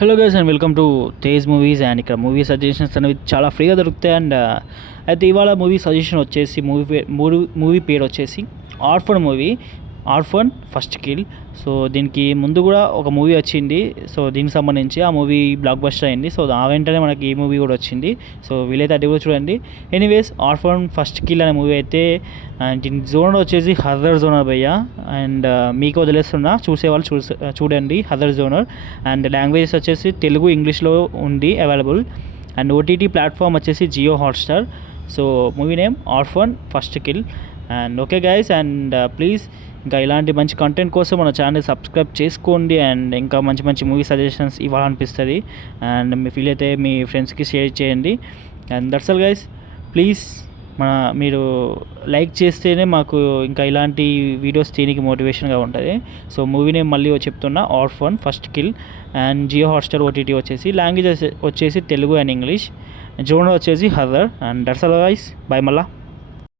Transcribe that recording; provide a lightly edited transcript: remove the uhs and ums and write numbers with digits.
Hello guys and welcome to Tej movies. And ఇక్కడ movie suggestions అనేవి చాలా ఫ్రీగా దొరుకుతాయి. అండ్ అయితే ఇవాళ మూవీ సజెషన్ వచ్చేసి మూవీ పేరు వచ్చేసి orphan movie. Orphan first kill. So దీనికి ముందు కూడా ఒక మూవీ వచ్చింది. సో దీనికి సంబంధించి ఆ మూవీ బ్లాక్ బస్టర్ అయింది. సో ఆ వెంటనే మనకి ఈ మూవీ కూడా వచ్చింది. సో వీలైతే అది కూడా చూడండి. ఎనీవేస్ ఆర్ఫన్ ఫస్ట్ కిల్ అనే మూవీ అయితే దీని జోన్ వచ్చేసి హర్రర్ జోనర్ భయ్య. అండ్ మీకు వదిలేస్తున్నా, చూసేవాళ్ళు చూడండి హర్రర్ జోనర్. అండ్ లాంగ్వేజెస్ వచ్చేసి తెలుగు, ఇంగ్లీష్లో ఉంది అవైలబుల్. అండ్ ఓటీటీ ప్లాట్ఫామ్ వచ్చేసి Jio Hotstar. So movie name orphan first kill. And okay guys, and please ఇంకా ఇలాంటి మంచి కంటెంట్ కోసం మన ఛానల్ సబ్స్క్రైబ్ చేసుకోండి. అండ్ ఇంకా మంచి మంచి మూవీ సజెషన్స్ ఇవ్వాలనిపిస్తుంది. అండ్ మీ ఫీల్ అయితే మీ ఫ్రెండ్స్కి షేర్ చేయండి. And that's all guys. Please మీరు లైక్ చేస్తేనే మాకు ఇంకా ఇలాంటి వీడియోస్ చేయడానికి మోటివేషన్గా ఉంటుంది. సో మూవీ నేమ్ మళ్ళీ చెప్తున్నా, orphan first kill. And Jio Hotstar OTT వచ్చేసి లాంగ్వేజ్ వచ్చేసి తెలుగు అండ్ ఇంగ్లీష్. జోనర్ వచ్చేసి horror. And that's all guys. Bye మళ్ళా.